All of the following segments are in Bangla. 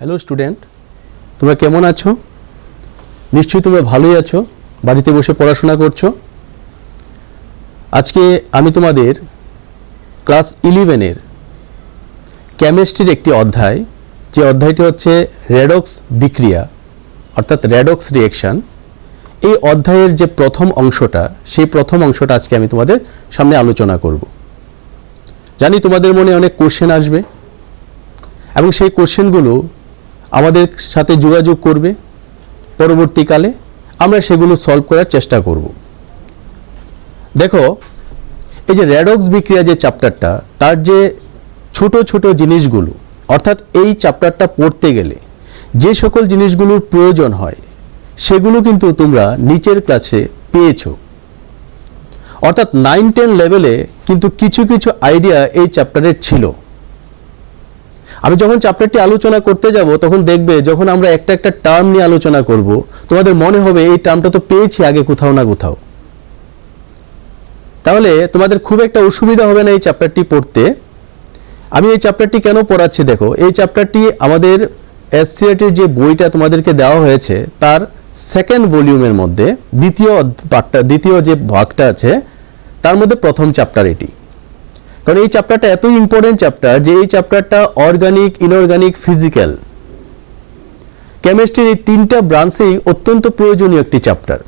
হ্যালো স্টুডেন্ট, তোমরা কেমন আছো? নিশ্চয়ই তোমরা ভালোই আছো, বাড়িতে বসে পড়াশোনা করছো। আজকে আমি তোমাদের ক্লাস 11-এর কেমিস্ট্রির একটি অধ্যায়, যে অধ্যায়টি হচ্ছে রেডক্স বিক্রিয়া অর্থাৎ রেডক্স রিঅ্যাকশন, এই অধ্যায়ের যে প্রথম অংশটা, সেই প্রথম অংশটা আজকে আমি তোমাদের সামনে আলোচনা করব। জানি তোমাদের মনে অনেক কোশ্চেন আসবে এবং সেই কোশ্চেনগুলো আমাদের সাথে যোগাযোগ করবে। পরবর্তীকালে আমরা সেগুলো সলভ করার চেষ্টা করব। দেখো, এই যে রেডক্স বিক্রিয়া যে চ্যাপ্টারটা, তার যে ছোট ছোট জিনিসগুলো, অর্থাৎ এই চ্যাপ্টারটা পড়তে গেলে যে সকল জিনিসগুলোর প্রয়োজন হয় সেগুলো কিন্তু তোমরা নিচের ক্লাসে পেয়েছো। অর্থাৎ 9-10 লেভেলে কিন্তু কিছু কিছু আইডিয়া এই চ্যাপ্টারের ছিল। আমি যখন চ্যাপ্টারটি আলোচনা করতে যাব তখন দেখবে, যখন আমরা একটা একটা টার্ম নিয়ে আলোচনা করব, তোমাদের মনে হবে এই টার্মটা তো পেয়েছি আগে কোথাও না কোথাও। তাহলে তোমাদের খুব একটা অসুবিধা হবে না এই চ্যাপ্টারটি পড়তে। আমি এই চ্যাপ্টারটি কেন পড়াচ্ছি দেখো, এই চ্যাপ্টারটি আমাদের এসসিআরটির যে বইটা তোমাদেরকে দেওয়া হয়েছে তার সেকেন্ড ভলিউমের মধ্যে দ্বিতীয় যে ভাগটা আছে তার মধ্যে প্রথম চ্যাপ্টার এটি। কারণ এই চ্যাপ্টারটা এতই ইম্পর্টেন্ট চ্যাপ্টার যে এই চ্যাপ্টারটা অর্গানিক, ইনঅর্গানিক, ফিজিক্যাল, কেমিস্ট্রির এই তিনটা ব্রাঞ্চেই অত্যন্ত প্রয়োজনীয় একটি চ্যাপ্টার।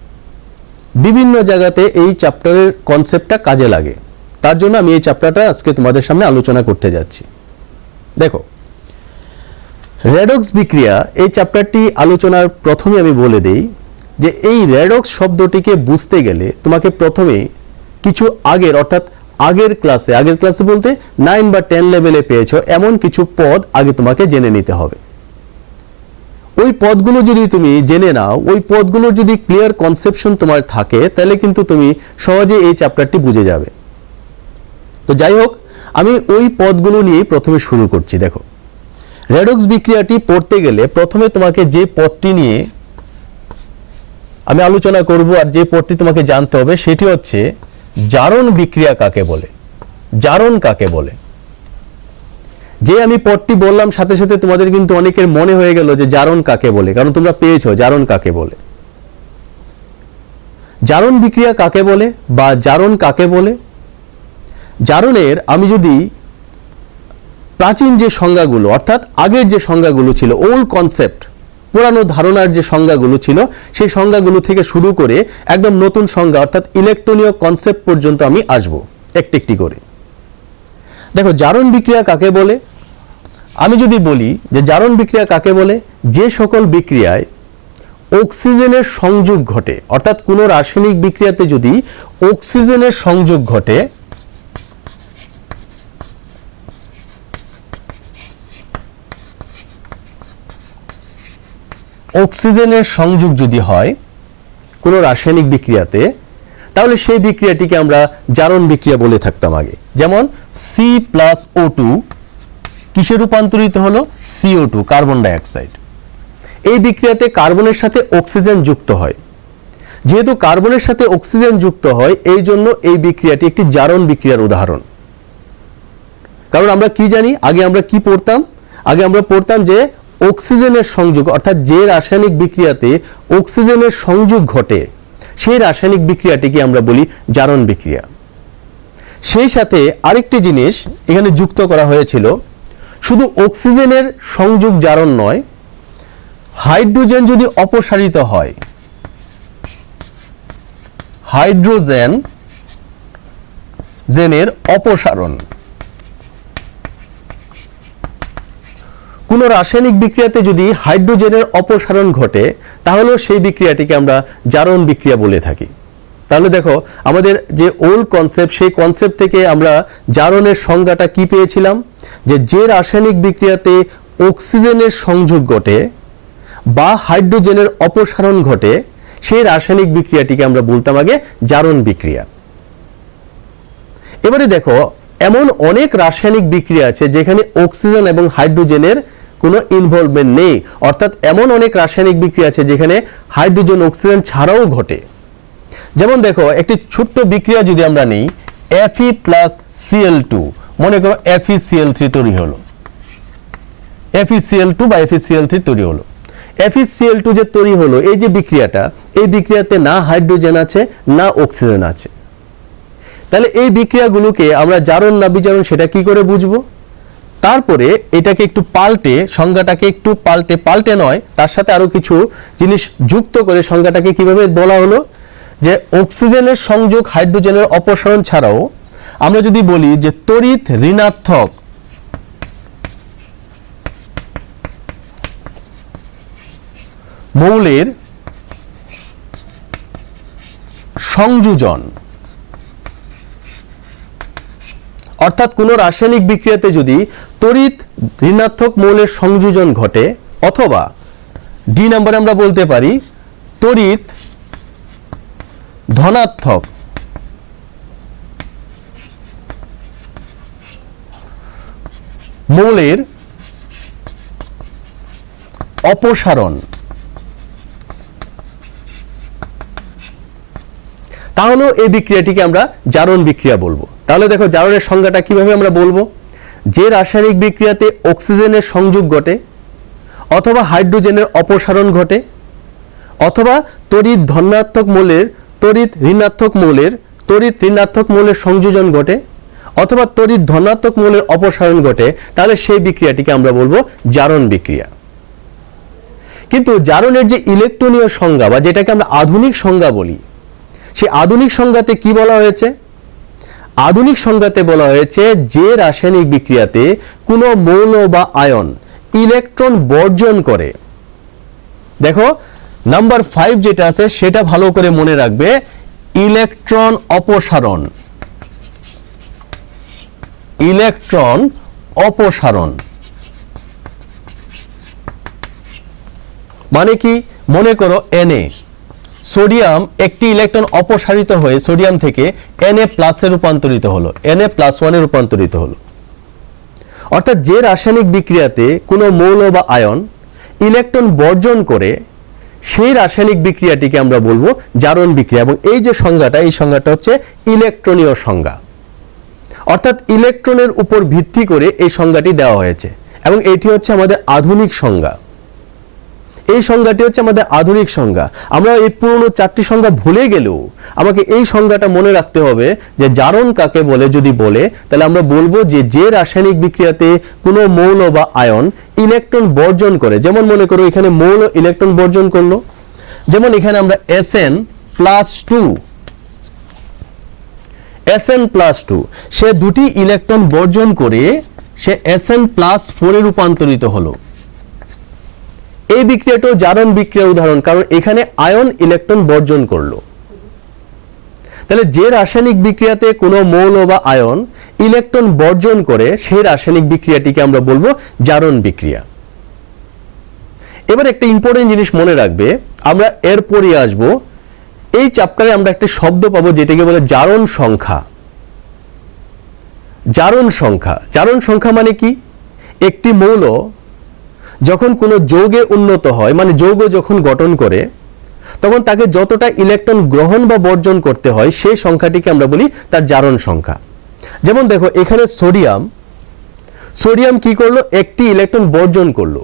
বিভিন্ন জায়গাতে এই চ্যাপ্টারের কনসেপ্টটা কাজে লাগে। তার জন্য আমি এই চ্যাপ্টারটা আজকে তোমাদের সামনে আলোচনা করতে যাচ্ছি। দেখো, রেডক্স বিক্রিয়া এই চ্যাপ্টারটি আলোচনার প্রথমে আমি বলে দেই যে এই রেডক্স শব্দটিকে বুঝতে গেলে তোমাকে প্রথমে কিছু আগের ক্লাসে বলতে 9 বা 10 লেভেলে পেয়েছো এমন কিছু পদ আগে তোমাকে জেনে নিতে হবে। ওই পদগুলো যদি তুমি জেনে নাও, ওই পদগুলোর যদি ক্লিয়ার কনসেপশন তোমার থাকে, তাহলে কিন্তু তুমি সহজে এই চ্যাপ্টারটি বুঝে যাবে। তো যাই হোক, আমি ওই পদগুলো নিয়ে প্রথমে শুরু করছি। দেখো, রেডক্স বিক্রিয়াটি পড়তে গেলে প্রথমে তোমাকে যে পদটি নিয়ে আমি আলোচনা করব আর যে পদটি তোমাকে জানতে হবে সেটি হচ্ছে জারণ বিক্রিয়া কাকে বলে। জারণ কাকে বলে? যে আমি পদটি বললাম সাথে সাথে তোমাদের কিন্তু অনেকের মনে হয়ে গেল যে জারণ কাকে বলে, কারণ তোমরা পেয়েছো জারণ কাকে বলে। জারণ বিক্রিয়া কাকে বলে বা জারণ কাকে বলে? জারণের আমি যদি প্রাচীন যে সংজ্ঞাগুলো, অর্থাৎ আগের যে সংজ্ঞাগুলো ছিল, ওল্ড কনসেপ্ট, পুরানো ধারণার যে সংজ্ঞাগুলো ছিল, সেই সংজ্ঞাগুলো থেকে শুরু করে একদম নতুন সংজ্ঞা অর্থাৎ ইলেকট্রনীয় কনসেপ্ট পর্যন্ত আমি আসব একটি একটি করে। দেখো, জারণ বিক্রিয়া কাকে বলে? আমি যদি বলি যে জারণ বিক্রিয়া কাকে বলে, যে সকল বিক্রিয়ায় অক্সিজেনের সংযোগ ঘটে, অর্থাৎ কোনো রাসায়নিক বিক্রিয়াতে যদি অক্সিজেনের সংযোগ ঘটে, অক্সিজেনের সংযোগ যদি হয় কোনো রাসায়নিক বিক্রিয়াতে, তাহলে সেই বিক্রিয়াটিকে আমরা জারণ বিক্রিয়া বলে থাকতাম আগে। যেমন C+O2 কিসে রূপান্তরিত হলো? CO2, carbon dioxide. এই বিক্রিয়াতে কার্বনের সাথে অক্সিজেন যুক্ত হয়। যেহেতু কার্বনের সাথে অক্সিজেন যুক্ত হয়, এই জন্য এই বিক্রিয়াটি একটি জারণ বিক্রিয়ার উদাহরণ। কারণ আমরা কি জানি, আগে আমরা কি পড়তাম? আগে আমরা পড়তাম যে অক্সিজেনের সংযোগ, অর্থাৎ যে রাসায়নিক বিক্রিয়াতে অক্সিজেনের সংযোগ ঘটে সেই রাসায়নিক বিক্রিয়াটিকে আমরা বলি জারণ বিক্রিয়া। সেই সাথে আরেকটি জিনিস এখানে যুক্ত করা হয়েছিল, শুধু অক্সিজেনের সংযোগ জারণ নয়, হাইড্রোজেন যদি অপসারিত হয়, হাইড্রোজেনের অপসারণ, কোনো রাসায়নিক বিক্রিয়াতে যদি হাইড্রোজেনের অপসারণ ঘটে, তাহলেও সেই বিক্রিয়াটিকে আমরা জারণ বিক্রিয়া বলে থাকি। তাহলে দেখো, আমাদের যে ওল্ড কনসেপ্ট, সেই কনসেপ্ট থেকে আমরা জারণের সংজ্ঞাটা কি পেয়েছিলাম, যে রাসায়নিক বিক্রিয়াতে অক্সিজেনের সংযোগ ঘটে বা হাইড্রোজেনের অপসারণ ঘটে, সেই রাসায়নিক বিক্রিয়াটিকে আমরা বলতাম আগে জারণ বিক্রিয়া। এবারে দেখো, এমন অনেক রাসায়নিক বিক্রিয়া আছে যেখানে অক্সিজেন এবং হাইড্রোজেনের কোনো ইনভলভমেন্ট নেই, অর্থাৎ এমন অনেক রাসায়নিক বিক্রিয়া আছে যেখানে হাইড্রোজেন অক্সিজেন ছাড়াও ঘটে। যেমন দেখো, একটি ছোট্ট বিক্রিয়া যদি আমরা নিই, Fe+Cl2, মনে করো FeCl3 তৈরি হলো। FeCl2 বা FeCl3 তৈরি হলো। FeCl2 যে তৈরি হলো, এই যে বিক্রিয়াটা, এই বিক্রিয়াতে না হাইড্রোজেন আছে না অক্সিজেন আছে। তাহলে এই বিক্রিয়াগুলোকে আমরা জারণ না বিজারণ সেটা কি করে বুঝবো? তারপরে এটাকে একটু পাল্টে, সংজ্ঞাটাকে একটু পাল্টে নয়, তার সাথে আরো কিছু জিনিস যুক্ত করে সংজ্ঞাটাকে কিভাবে বলা হলো, যে অক্সিজেনের সংযোগ হাইড্রোজেনের অপসারণ ছাড়াও আমরা যদি বলি যে তড়িৎ ঋণাত্মক মৌলের সংযোজন, অর্থাৎ কোন রাসায়নিক বিক্রিয়াতে যদি তড়িৎ ঋণাত্মক মৌলের সংযোজন ঘটে, অথবা ডি নম্বরে আমরা বলতে পারি তড়িৎ ধনাত্মক মৌলের অপসারণ, তাহলে এই বিক্রিয়াটিকে আমরা জারণ বিক্রিয়া বলবো। তাহলে দেখো জারণের সংজ্ঞাটা কিভাবে আমরা বলবো, যে রাসায়নিক বিক্রিয়াতে অক্সিজেনের সংযোগ ঘটে, অথবা হাইড্রোজেনের অপসারণ ঘটে, অথবা তড়িৎ ধনাত্মক মৌলের তড়িৎ ঋণাত্মক মৌলের সংযোজন ঘটে, অথবা তড়িৎ ধনাত্মক মৌলের অপসারণ ঘটে, তাহলে সেই বিক্রিয়াটিকে আমরা বলবো জারণ বিক্রিয়া। কিন্তু জারণের যে ইলেকট্রনীয় সংজ্ঞা বা যেটাকে আমরা আধুনিক সংজ্ঞা বলি, সেই আধুনিক সংজ্ঞাতে কি বলা হয়েছে? আধুনিক সংজ্ঞাতে বলা হয়েছে যে রাসায়নিক বিক্রিয়াতে কোনো মৌল বা আয়ন ইলেকট্রন বর্জন করে। দেখো নাম্বার 5 যেটা আছে সেটা ভালো করে মনে রাখবে, ইলেকট্রন অপসারণ। ইলেকট্রন অপসারণ মানে কি? মনে করো Na, সোডিয়াম একটি ইলেকট্রন অপসারিত হয়ে সোডিয়াম থেকে Na+ এ রূপান্তরিত হলো, Na+1 এ রূপান্তরিত হলো। অর্থাৎ যে রাসায়নিক বিক্রিয়াতে কোনো মৌল বা আয়ন ইলেকট্রন বর্জন করে, সেই রাসায়নিক বিক্রিয়াটিকে আমরা বলবো জারণ বিক্রিয়া। এবং এই যে সংজ্ঞাটা, এই সংজ্ঞাটা হচ্ছে ইলেকট্রনীয় সংজ্ঞা, অর্থাৎ ইলেকট্রনের উপর ভিত্তি করে এই সংজ্ঞাটি দেওয়া হয়েছে। এবং এটি হচ্ছে আমাদের আধুনিক সংজ্ঞা। এই সংজ্ঞাটি হচ্ছে আমাদের আধুনিক সংজ্ঞা। আমরা এই পুরনো 4টি সংজ্ঞা ভুলে গেলেও আমাকে এই সংজ্ঞাটা মনে রাখতে হবে যে জারণ কাকে বলে। যদি বলে, তাহলে আমরা বলবো যে যে রাসায়নিক বিক্রিয়াতে কোনো মৌল বা আয়ন ইলেকট্রন বর্জন করে, যেমন মনে করো এখানে মৌল ইলেকট্রন বর্জন করলো, যেমন এখানে আমরা Sn+2 সে দুটি ইলেকট্রন বর্জন করে সে Sn+4 এ রূপান্তরিত হলো। এই বিক্রিয়াটাও জারণ বিক্রিয়ার উদাহরণ, কারণ এখানে আয়ন ইলেকট্রন বর্জন করলো। তাহলে যে রাসায়নিক বিক্রিয়াতে কোনো মৌল বা আয়ন ইলেকট্রন বর্জন করে, সেই রাসায়নিক বিক্রিয়াটিকে আমরা বলবো জারণ বিক্রিয়া। এবার একটা ইম্পর্টেন্ট জিনিস মনে রাখবে, আমরা এরপরই আসবো, এই চ্যাপ্টারে আমরা একটা শব্দ পাবো যেটাকে বলে জারণ সংখ্যা। জারণ সংখ্যা, জারণ সংখ্যা মানে কি? একটি মৌল যখন কোনো যৌগে উন্নত হয়, মানে যৌগ যখন গঠন করে, তখন তাকে যতটা ইলেকট্রন গ্রহণ বা বর্জন করতে হয়, সেই সংখ্যাটিকে আমরা বলি তার জারণ সংখ্যা। যেমন দেখো এখানে সোডিয়াম কি করলো? একটি ইলেকট্রন বর্জন করলো,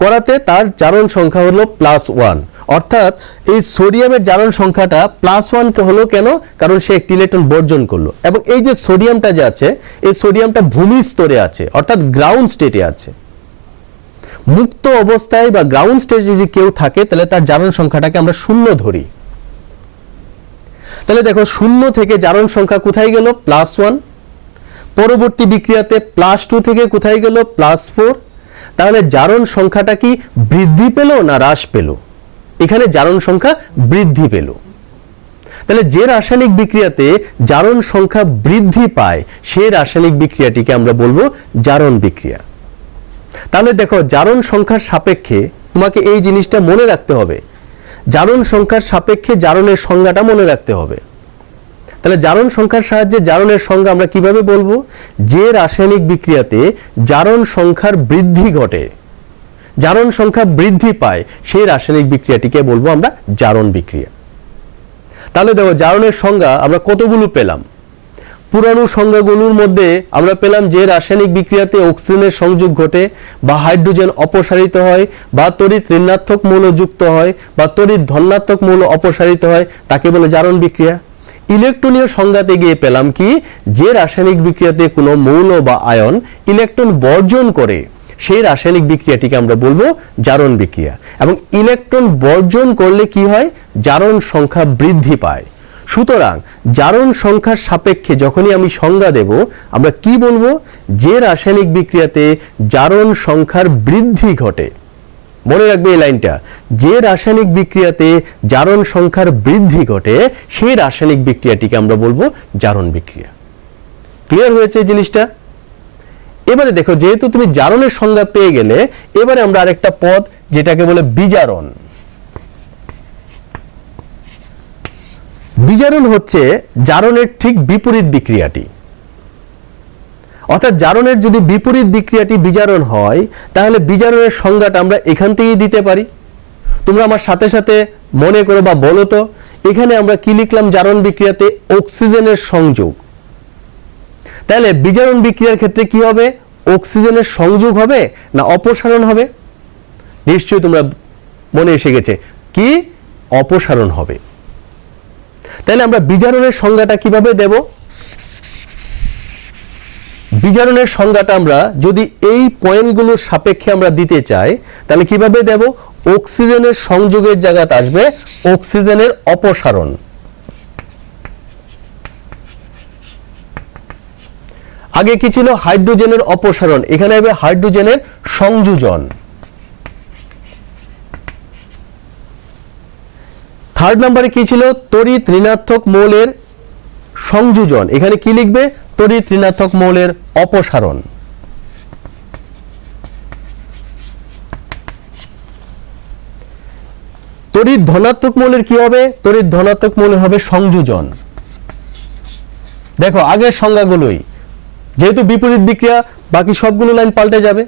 করাতে তার জারণ সংখ্যা হলো +1। অর্থাৎ এই সোডিয়ামের জারণ সংখ্যাটা +1 হলো কেন? কারণ সে একটি ইলেকট্রন বর্জন করলো। এবং এই যে সোডিয়ামটা যে আছে, এই সোডিয়ামটা ভূমি স্তরে আছে, অর্থাৎ গ্রাউন্ড স্টেটে আছে। মুক্ত অবস্থায় বা গ্রাউন্ড স্টেজে যদি কেউ থাকে, তাহলে তার জারণ সংখ্যাটাকে আমরা 0 ধরি। তাহলে দেখো 0 থেকে জারণ সংখ্যা কোথায় গেল? +1। পরবর্তী বিক্রিয়াতে +2 থেকে কোথায় গেল? +4। তাহলে জারণ সংখ্যাটা কি বৃদ্ধি পেল না হ্রাস পেল? এখানে জারণ সংখ্যা বৃদ্ধি পেল। তাহলে যে রাসায়নিক বিক্রিয়াতে জারণ সংখ্যা বৃদ্ধি পায়, সেই রাসায়নিক বিক্রিয়াটিকে আমরা বলবো জারণ বিক্রিয়া। তাহলে দেখো জারণ সংখ্যার সাপেক্ষে তোমাকে এই জিনিসটা মনে রাখতে হবে, জারণ সংখ্যার সাপেক্ষে জারণের সংজ্ঞাটা মনে রাখতে হবে। তাহলে জারণ সংখ্যার সাহায্যে জারণের সংজ্ঞা আমরা কিভাবে বলবো? যে রাসায়নিক বিক্রিয়াতে জারণ সংখ্যার বৃদ্ধি ঘটে, জারণ সংখ্যা বৃদ্ধি পায়, সেই রাসায়নিক বিক্রিয়াটিকে বলবো আমরা জারণ বিক্রিয়া। তাহলে দেখো জারণের সংজ্ঞা আমরা কতগুলো পেলাম? পুরানো সংজ্ঞাগুলোর মধ্যে আমরা পেলাম যে রাসায়নিক বিক্রিয়াতে অক্সিজেনের সংযোগ ঘটে বা হাইড্রোজেন অপসারিত হয় বা তড়িৎ ঋণাত্মক মৌল যুক্ত হয় বা তড়িৎ ধনাত্মক মৌল অপসারিত হয় তাকে বলে জারণ বিক্রিয়া। ইলেকট্রনীয় সংজ্ঞাতে গিয়ে পেলাম কি যে রাসায়নিক বিক্রিয়াতে কোনো মৌল বা আয়ন ইলেকট্রন বর্জন করে সেই রাসায়নিক বিক্রিয়াটিকে আমরা বলবো জারণ বিক্রিয়া। এবং ইলেকট্রন বর্জন করলে কি হয়, জারণ সংখ্যা বৃদ্ধি পায়। সুতরাং জারণ সংখ্যার সাপেক্ষে যখনই আমি সংজ্ঞা দেব আমরা কি বলবো, যে রাসায়নিক বিক্রিয়াতে জারণ সংখ্যার বৃদ্ধি ঘটে। মনে রাখবে এই লাইনটা, যে রাসায়নিক বিক্রিয়াতে জারণ সংখ্যার বৃদ্ধি ঘটে সেই রাসায়নিক বিক্রিয়াটিকে আমরা বলবো জারণ বিক্রিয়া। ক্লিয়ার হয়েছে এই জিনিসটা? এবারে দেখো, যেহেতু তুমি জারণের সংজ্ঞা পেয়ে গেলে, এবারে আমরা আরেকটা পদ যেটাকে বলে বিজারণ। বিজারণ হচ্ছে জারণের ঠিক বিপরীত বিক্রিয়াটি। অর্থাৎ জারণের যদি বিপরীত বিক্রিয়াটি বিজারণ হয় তাহলে বিজারণের সংজ্ঞাটা আমরা এখান থেকেই দিতে পারি। তোমরা আমার সাথে সাথে মনে করো বা বলো তো, এখানে আমরা কি লিখলাম, জারণ বিক্রিয়াতে অক্সিজেনের সংযোগ। তাহলে বিজারণ বিক্রিয়ার ক্ষেত্রে কি হবে, অক্সিজেনের সংযোগ হবে না অপসারণ হবে? নিশ্চয়ই তোমরা মনে এসে গেছে কি, অপসারণ হবে। তাহলে আমরা বিজারণের সংজ্ঞাটা কিভাবে দেব? বিজারণের সংজ্ঞাটা আমরা যদি এই পয়েন্টগুলোর সাপেক্ষে আমরা দিতে চাই তাহলে কিভাবে দেব? অক্সিজেনের সংযোগের জায়গাতে আসবে অক্সিজেনের অপসারণ। আগে কি ছিল, হাইড্রোজেনের অপসারণ, এখানে হবে হাইড্রোজেনের সংযোজন। থার্ড নম্বরে কি ছিল, তড়িৎ ঋণাত্মক মৌলের সংযোজন, এখানে কি লিখবে, তড়িৎ ঋণাত্মক মৌলের অপসারণ। তড়িৎ ধনাত্মক মৌলের কি হবে, তড়িৎ ধনাত্মক মৌলের হবে সংযোজন। দেখো আগের সংজ্ঞাগুলোই, যেহেতু বিপরীত বিক্রিয়া বাকি সবগুলো লাইন পাল্টে যাবে।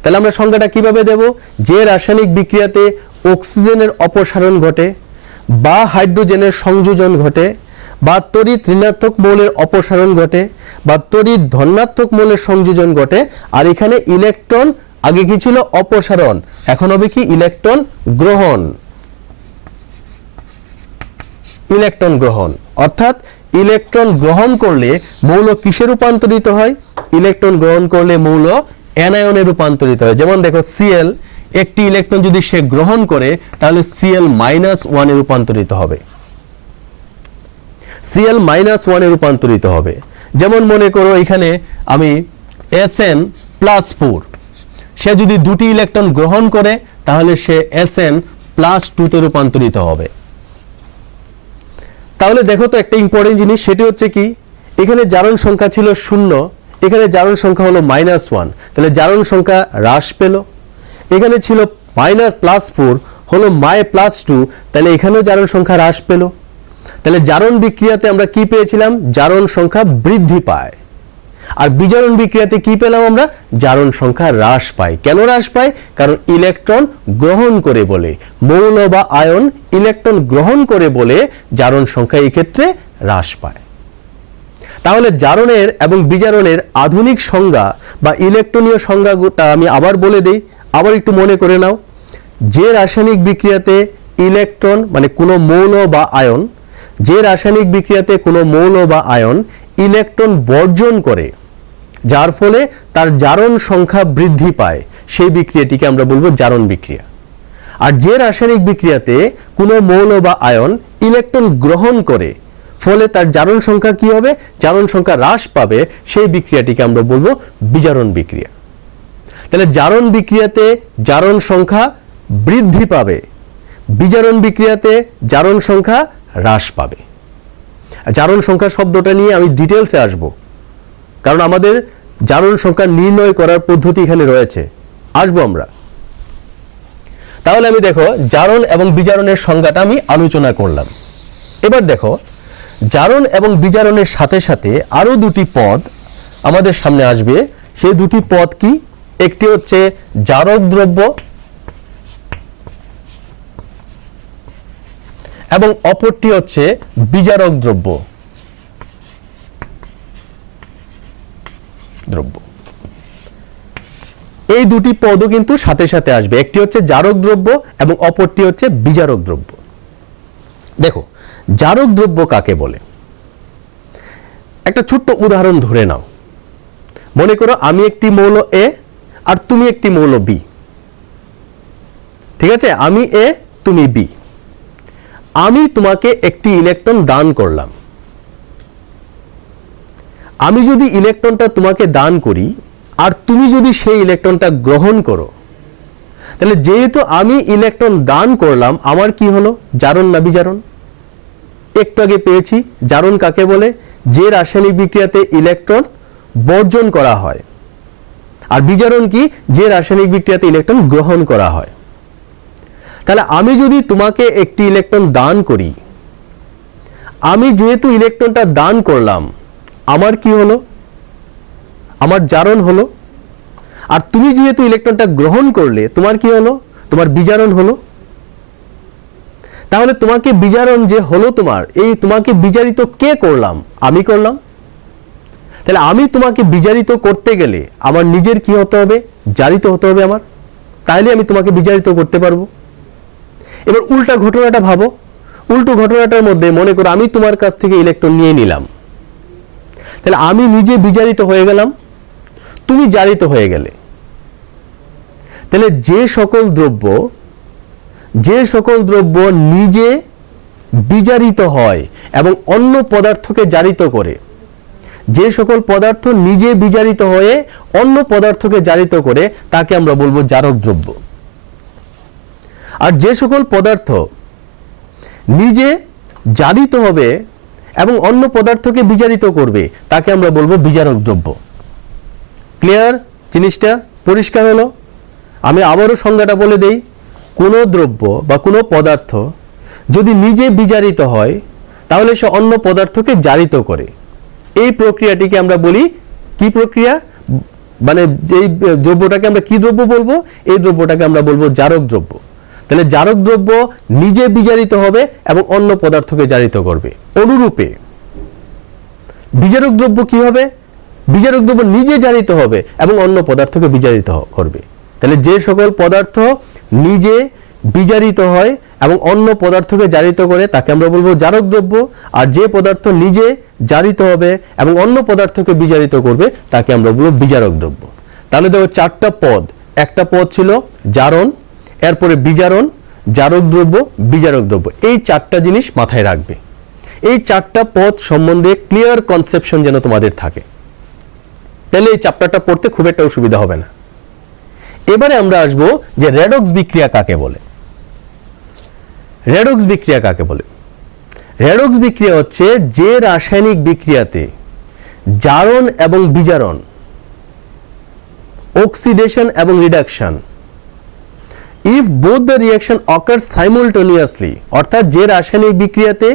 তাহলে আমরা সংজ্ঞাটা কিভাবে দেব, যে রাসায়নিক বিক্রিয়াতে অক্সিজেনের অপসারণ ঘটে বা হাইড্রোজেনের সংযোজন ঘটে বা তড়িৎ ঋণাত্মক মৌলের অপসারণ ঘটে বা তড়িৎ ধনাত্মক মৌলের সংযোজন ঘটে, আর এখানে ইলেকট্রন, আগে কি ছিল অপসারণ, এখন হবে কি ইলেকট্রন গ্রহণ। ইলেকট্রন গ্রহণ অর্থাৎ ইলেকট্রন গ্রহণ করলে মৌল কিসে রূপান্তরিত হয়, ইলেকট্রন গ্রহণ করলে মৌল অ্যানায়নে রূপান্তরিত হয়। যেমন দেখো Cl, একটি ইলেকট্রন যদি সে গ্রহণ করে তাহলে Cl-1 এ রূপান্তরিত হবে, Cl-1 এ রূপান্তরিত হবে। যেমন মনে করো এখানে আমি Sn+4, সে যদি দুটি ইলেকট্রন গ্রহণ করে তাহলে সে Sn+2 তে রূপান্তরিত হবে। তাহলে দেখো তো একটা ইম্পর্টেন্ট জিনিস, সেটি হচ্ছে কি, এখানে জারণ সংখ্যা ছিল 0, এখানে জারণ সংখ্যা হলো -1, তাহলে জারণ সংখ্যা হ্রাস পেল। এখানে ছিল -+4 হলো -2, তাহলে এখানেও জারণ সংখ্যা হ্রাস পেল। তাহলে জারণ বিক্রিয়াতে আমরা কি পেয়েছিলাম, জারণ সংখ্যা বৃদ্ধি পায়। আর বিজারণ বিক্রিয়াতে কি পেলাম আমরা, জারণ সংখ্যা হ্রাস পায়। কেন হ্রাস পায়, কারণ ইলেকট্রন গ্রহণ করে বলে, মৌল বা আয়ন ইলেকট্রন গ্রহণ করে বলে জারণ সংখ্যা এই ক্ষেত্রে হ্রাস পায়। তাহলে জারণের এবং বিজারণের আধুনিক সংজ্ঞা বা ইলেকট্রনীয় সংজ্ঞাটা আমি আবার বলে দেই, আবার একটু মনে করে নাও। যে রাসায়নিক বিক্রিয়াতে ইলেকট্রন মানে কোনো মৌল বা আয়ন, যে রাসায়নিক বিক্রিয়াতে কোনো মৌল বা আয়ন ইলেকট্রন বর্জন করে যার ফলে তার জারণ সংখ্যা বৃদ্ধি পায়, সেই বিক্রিয়াটিকে আমরা বলবো জারণ বিক্রিয়া। আর যে রাসায়নিক বিক্রিয়াতে কোনো মৌল বা আয়ন ইলেকট্রন গ্রহণ করে ফলে তার জারণ সংখ্যা কি হবে, জারণ সংখ্যা হ্রাস পাবে, সেই বিক্রিয়াটিকে আমরা বলবো বিজারণ বিক্রিয়া। তাহলে জারণ বিক্রিয়াতে জারণ সংখ্যা বৃদ্ধি পাবে, বিজারণ বিক্রিয়াতে জারণ সংখ্যা হ্রাস পাবে। জারণ সংখ্যা শব্দটা নিয়ে আমি ডিটেলসে আসব, কারণ আমাদের জারণ সংখ্যা নির্ণয় করার পদ্ধতি এখানে রয়েছে, আসবো আমরা। তাহলে আমি দেখো জারণ এবং বিজারণের সংজ্ঞাটা আমি আলোচনা করলাম। এবার দেখো জারণ এবং বিজারণের সাথে সাথে আরো দুটি পদ আমাদের সামনে আসবে। সেই দুটি পদ কি, একটি হচ্ছে জারক দ্রব্য এবং অপরটি হচ্ছে বিজারক দ্রব্য। দ্রব্য। এই দুটি পদও কিন্তু সাথে সাথে আসবে, একটি হচ্ছে জারক দ্রব্য এবং অপরটি হচ্ছে বিজারক দ্রব্য। দেখো জারক দ্রব্য কাকে বলে, একটা ছোট্ট উদাহরণ ধরে নাও। মনে করো আমি একটি মৌল এ আর তুমি একটি মৌল বি, ঠিক আছে? আমি এ, তুমি বি। আমি তোমাকে একটি ইলেকট্রন দান করলাম। আমি যদি ইলেকট্রনটা তোমাকে দান করি আর তুমি যদি সেই ইলেকট্রনটা গ্রহণ করো, তাহলে যেহেতু আমি ইলেকট্রন দান করলাম, আমার কি হলো? জারণ না বিজারণ? একটু আগে পেয়েছি জারণ কাকে বলে, যে রাসায়নিক বিক্রিয়াতে ইলেকট্রন বর্জন করা হয়। আর বিজারণ কি? যে রাসায়নিক বিক্রিয়াতে ইলেকট্রন গ্রহণ করা হয়। তাহলে আমি যদি তোমাকে একটি ইলেকট্রন দান করি, আমি যেহেতু ইলেকট্রনটা দান করলাম, আমার কি হলো? আমার জারণ হলো। আর তুমি যেহেতু ইলেকট্রনটা গ্রহণ করলে, তোমার কি হলো? তোমার বিজারণ হলো। তাহলে তোমাকে বিজারণ যে হলো, তোমার এই তোমাকে বিজারিত কে করলাম? আমি করলাম। তাহলে আমি তোমাকে বিজারিত করতে গেলে আমার নিজের কি হতে হবে? জারিত হতে হবে আমার, তাহলে আমি তোমাকে বিজারিত করতে পারবো। এবার উল্টা ঘটনাটা ভাবো। উল্টো ঘটনাটার মধ্যে মনে করো আমি তোমার কাছ থেকে ইলেকট্রন নিয়ে নিলাম, তাহলে আমি নিজে বিজারিত হয়ে গেলাম, তুমি জারিত হয়ে গেলে। তাহলে যে সকল দ্রব্য নিজে বিজারিত হয় এবং অন্য পদার্থকে জারিত করে, যে সকল পদার্থ নিজে বিজারিত হয়ে অন্য পদার্থকে জারিত করে, তাকে আমরা বলবো জারক দ্রব্য। আর যে সকল পদার্থ নিজে জারিত হবে এবং অন্য পদার্থকে বিজারিত করবে, তাকে আমরা বলবো বিজারক দ্রব্য। ক্লিয়ার? জিনিসটা পরিষ্কার হলো? আমি আবারও সংজ্ঞাটা বলে দেই। কোনো দ্রব্য বা কোনো পদার্থ যদি নিজে বিজারিত হয়, তাহলে সে অন্য পদার্থকে জারিত করে। এই প্রক্রিয়াটিকে আমরা বলি কি প্রক্রিয়া? মানে এই দ্রব্যটাকে আমরা কি দ্রব্য বলবো? এই দ্রব্যটাকে আমরা বলবো জারক দ্রব্য। তাহলে জারক দ্রব্য নিজে বিজারিত হবে এবং অন্য পদার্থকে জারিত করবে। অনুরূপে বিজারক দ্রব্য কি হবে? বিজারক দ্রব্য নিজে জারিত হবে এবং অন্য পদার্থকে বিজারিত করবে। তাহলে যে সকল পদার্থ নিজে বিজারিত হয় এবং অন্য পদার্থকে জারিত করে, তাকে আমরা বলবো জারক দ্রব্য। আর যে পদার্থ নিজে জারিত হবে এবং অন্য পদার্থকে বিজারিত করবে, তাকে আমরা বলবো বিজারক দ্রব্য। তাহলে দেখো চারটা পদ। একটা পদ ছিল জারণ, এরপরে বিজারণ, জারক দ্রব্য, বিজারক দ্রব্য। এই চারটা জিনিস মাথায় রাখবে। এই চারটা পদ সম্বন্ধে ক্লিয়ার কনসেপশন যেন তোমাদের থাকে, তাহলে এই চ্যাপ্টারটা পড়তে খুব একটা অসুবিধা হবে না। এবারে আমরা আসবো যে রেডক্স বিক্রিয়া কাকে বলে। রেডক্স বিক্রিয়া কাকে বলে? রেডক্স বিক্রিয়া হচ্ছে যে রাসায়নিক বিক্রিয়াতে জারণ এবং বিজারণ, অক্সিডেশন এবং reduction, if both the reaction occurs simultaneously, অর্থাৎ যে রাসায়নিক বিক্রিয়াতে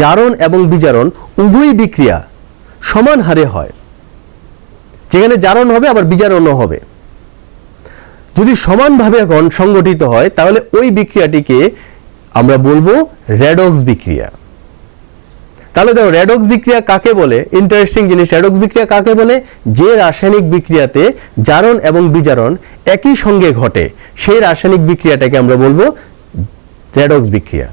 জারণ এবং বিজারণ উভয় বিক্রিয়া সমান হারে হয়, যেখানে জারণ হবে আবার বিজারণও হবে, যদি সমানভাবে সংগঠিত হয়, তাহলে ওই বিক্রিয়াটিকে আমরা বলবো রেডক্স বিক্রিয়া। তাহলে দেখো রেডক্স বিক্রিয়া কাকে বলে? ইন্টারেস্টিং জিনিস। রেডক্স বিক্রিয়া কাকে বলে? যে রাসায়নিক বিক্রিয়াতে জারণ এবং বিজারণ একই সঙ্গে ঘটে, সেই রাসায়নিক বিক্রিয়াটাকে আমরা বলবো রেডক্স বিক্রিয়া,